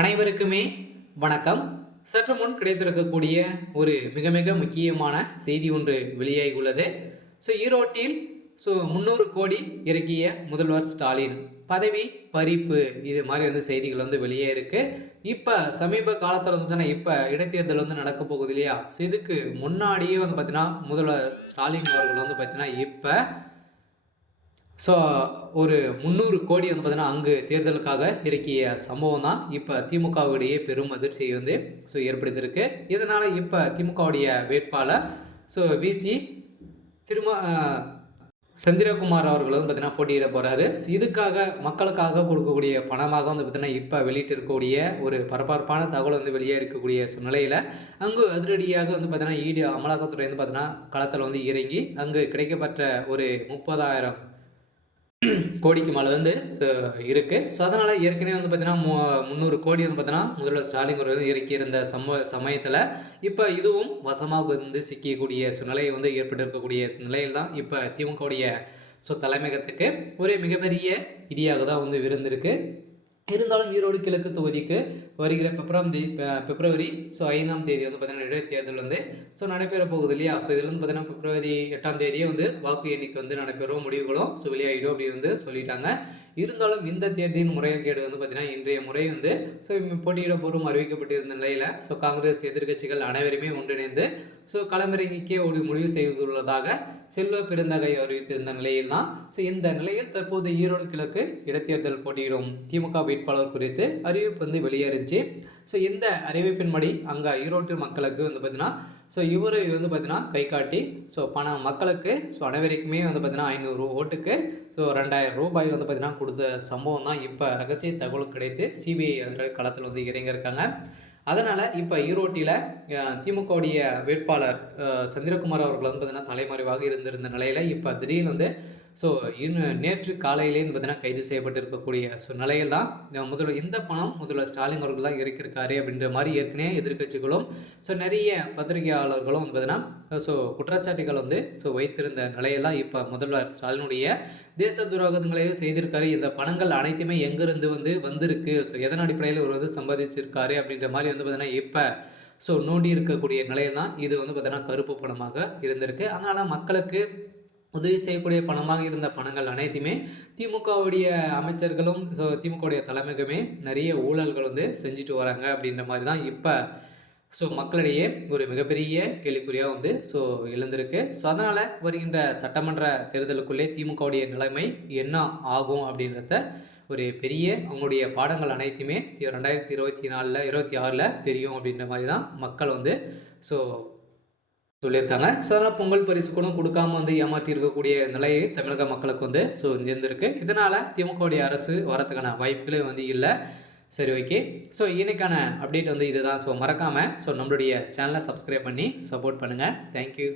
அனைவருக்குமே வணக்கம். சற்று முன் கிடைத்திருக்கக்கூடிய ஒரு மிக மிக முக்கியமான செய்தி ஒன்று வெளியாகி உள்ளது. ஈரோட்டில் 300 கோடி இறக்கிய முதல்வர் ஸ்டாலின் பதவி பறிப்பு, இது மாதிரி செய்திகள் வெளியே இருக்கு. இப்போ சமீப காலத்தில் இப்போ இடைத்தேர்தல் நடக்க போகுது இல்லையா? இதுக்கு முன்னாடியே பார்த்தீங்கன்னா முதல்வர் ஸ்டாலின் அவர்கள் பார்த்தீங்கன்னா இப்போ ஒரு 300 கோடி பார்த்தீங்கன்னா அங்கு தேர்தலுக்காக இறக்கிய சம்பவம் தான் இப்போ திமுகவுடைய பெரும் அதிர்ச்சியை ஏற்படுத்தியிருக்கு. இதனால் இப்போ திமுகவுடைய வேட்பாளர் விசி சந்திரகுமார் அவர்கள் பார்த்தீங்கன்னா போட்டியிட போகிறாரு. இதுக்காக மக்களுக்காக கொடுக்கக்கூடிய பணமாக பார்த்தீங்கன்னா இப்போ வெளியிட்டு இருக்கக்கூடிய ஒரு பரபரப்பான தகவல் வெளியே இருக்கக்கூடிய சூழ்நிலையில் அங்கு அதிரடியாக பார்த்தீங்கன்னா ஈடு அமலாக்கத்துறை பார்த்தீங்கன்னா களத்தில் இறங்கி அங்கு கிடைக்கப்பட்ட ஒரு 30,000 கோடிக்கு மேலே இருக்குது. அதனால் ஏற்கனவே பார்த்தீங்கன்னா 300 கோடி பார்த்தீங்கன்னா முதல்வர் ஸ்டாலின் அவர்கள் இறக்கியிருந்த சமயத்தில் இப்போ இதுவும் வசமாக சிக்கக்கூடிய சூழ்நிலை ஏற்பட்டிருக்கக்கூடிய நிலையில் தான் இப்போ திமுகவுடைய தலைமையகத்துக்கு ஒரு மிகப்பெரிய இடியாக தான் இருந்திருக்கு. இருந்தாலும் ஈரோடு கிழக்கு தொகுதிக்கு வருகிற பிப்ரவரி 5ஆம் தேதி பார்த்தீங்கன்னா இடைத்தேர்தல் நடைபெற போகுது இல்லையா? இதில் பார்த்தீங்கன்னா பிப்ரவரி 8ஆம் தேதியே வாக்கு எண்ணிக்கை நடைபெறும், முடிவுகளும் வெளியாகிடும் அப்படின்னு சொல்லிட்டாங்க. இருந்தாலும் இந்த தேர்தலின் முறைகேடு பார்த்தீங்கன்னா இன்றைய முறை போட்டியிட பூர்வம் அறிவிக்கப்பட்டிருந்த நிலையில் காங்கிரஸ் எதிர்கட்சிகள் அனைவருமே ஒன்றிணைந்து களமிறங்கிக்கே ஒரு முடிவு செய்துள்ளதாக செல்வ பெருந்தகை அறிவித்திருந்த நிலையில் தான் இந்த நிலையில் தற்போது ஈரோடு கிழக்கு இடைத்தேர்தல் போட்டியிடும் திமுக வேட்பாளர் குறித்து அறிவிப்பு வெளியேறிச்சு. இந்த அறிவிப்பின்படி அங்கே ஈரோட்டு மக்களுக்கு பார்த்தீங்கன்னா இவர் பார்த்தீங்கன்னா கை காட்டி பணம் மக்களுக்கு அனைவருக்குமே பார்த்தீங்கன்னா 500 ஓட்டுக்கு 2,000 ரூபாய் பார்த்தீங்கன்னா கொடுத்த சம்பவம் தான் இப்போ ரகசிய தகவல் கிடைத்து சிபிஐ களத்தில் இறங்கியிருக்காங்க. அதனால் இப்போ ஈரோட்டில் திமுகவுடைய வேட்பாளர் சந்திரகுமார் அவர்கள் பார்த்தீங்கன்னா தலைமறைவாக இருந்திருந்த நிலையில் இப்போ திடீர்னு நேற்று காலையிலேருந்து பார்த்தீங்கன்னா கைது செய்யப்பட்டிருக்கக்கூடிய நிலையில் தான் இந்த பணம் முதல்வர் ஸ்டாலின் அவர்கள் தான் இறக்கியிருக்காரு அப்படின்ற மாதிரி ஏற்கனவே எதிர்கட்சிகளும் நிறைய பத்திரிகையாளர்களும் பார்த்தீங்கன்னா குற்றச்சாட்டுகள் வைத்திருந்த நிலையில் தான் இப்போ முதல்வர் ஸ்டாலினுடைய தேச துரோகங்களை செய்திருக்காரு. இந்த பணங்கள் அனைத்துமே எங்கிருந்து வந்திருக்கு, எதன் அடிப்படையில் ஒரு சம்பாதிச்சிருக்காரு அப்படின்ற மாதிரி பார்த்தீங்கன்னா இப்போ நோண்டி இருக்கக்கூடிய நிலையில் தான் இது பார்த்தீங்கன்னா கருப்பு பணமாக இருந்திருக்கு. அதனால் மக்களுக்கு உதவி செய்யக்கூடிய பணமாக இருந்த பணங்கள் அனைத்துமே திமுகவுடைய அமைச்சர்களும் திமுகவுடைய தலைமைக்குமே நிறைய ஊழல்கள் செஞ்சுட்டு வராங்க அப்படின்ற மாதிரி தான் இப்போ மக்களிடையே ஒரு மிகப்பெரிய கேள்விக்குறியாக எழுந்திருக்கு. அதனால் வருகின்ற சட்டமன்ற தேர்தலுக்குள்ளே திமுகவுடைய நிலைமை என்ன ஆகும் அப்படின்றத ஒரு பெரிய அவங்களுடைய பாடங்கள் அனைத்துமே 2024 26 தெரியும் அப்படின்ற மாதிரி தான் மக்கள் சொல்லியிருக்காங்க. அதனால் பொங்கல் பரிசு கூட கொடுக்காம ஏமாற்றி இருக்கக்கூடிய நிலையை தமிழக மக்களுக்கு இருந்திருக்கு. இதனால் திமுகவுடைய அரசு வரத்துக்கான வாய்ப்புகளே இல்லை. சரி, ஓகே. இன்னைக்கான அப்டேட் இதுதான். மறக்காமல் நம்மளுடைய சேனலை சப்ஸ்கிரைப் பண்ணி சப்போர்ட் பண்ணுங்கள். தேங்க்யூ.